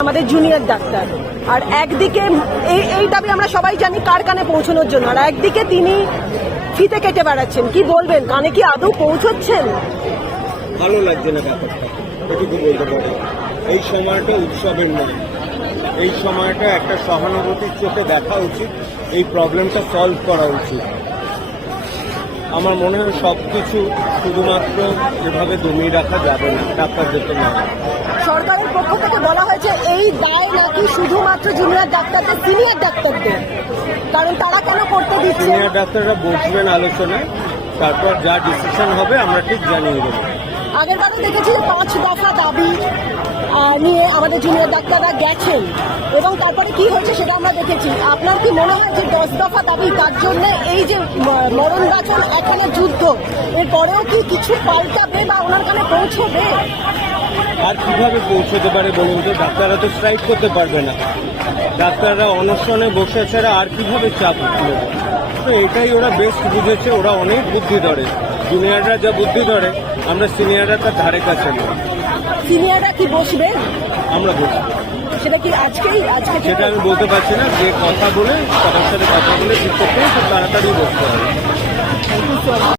আমাদের junior doctor আর একদিকে এই এই দাবি আমরা সবাই জানি কার কানে পৌঁছানোর জন্য। আর একদিকে তিনি ফিতে কেটে বেড়াচ্ছেন। কি বলবেন? কানে কি আদৌ পৌঁছচ্ছেন? ভালো লাগছে না এই সময়টা উৎসবের নয়। এই সময়টা একটা সহানুভূতির চোখে দেখা উচিত। এই প্রবলেমটা সলভ করা উচিত। আমার মনে হয় সব কিছু শুধুমাত্র এভাবে দমিয়ে রাখা যাবে না। ডাক্তারদেরকে না সরকারের পক্ষ থেকে বলা হয়েছে এই দায় নাকি শুধুমাত্র জুনিয়র ডাক্তারদের সিনিয়র ডাক্তারদের? কারণ তারা কেন করতে দিচ্ছে? সিনিয়র ডাক্তাররা বসবেন আলোচনায় তারপর যা ডিসিশন হবে আমরা ঠিক জানিয়ে দেবো। আগের বারে দেখেছি পাঁচ দফা দাবি নিয়ে আমাদের জুনিয়র ডাক্তাররা গেছেন। এবং তারপরে কি হয়েছে সেটা আমরা দেখেছি। আপনার কি মনে হয় যে দশ দফা দাবি তার জন্য এই যে মরণ বাঁচন এখানে যুদ্ধ এরপরেও কি কিছু পাল্টাবে বা ওনার কানে পৌঁছবে? আর কীভাবে পৌঁছতে পারে বলুন তো? ডাক্তাররা তো স্ট্রাইক করতে পারবে না। ডাক্তাররা অনশনে বসে ছাড়া আর কীভাবে চাপ নেবে? তো এটাই ওরা বেস্ট বুঝেছে ওরা অনেক বুদ্ধি ধরে। জুনিয়ররা যা বুদ্ধি ধরে আমরা সিনিয়ররা তার ধারে কাছে নেই। সিনিয়ররা কি বসবে? আমরা বলছি সেটা কি আজকেই? আজকে? সেটা আমি বলতে পারছি না যে কথা বলে সবার সাথে কথা বলে ঠিক করতে তাড়াতাড়ি বসতে হবে।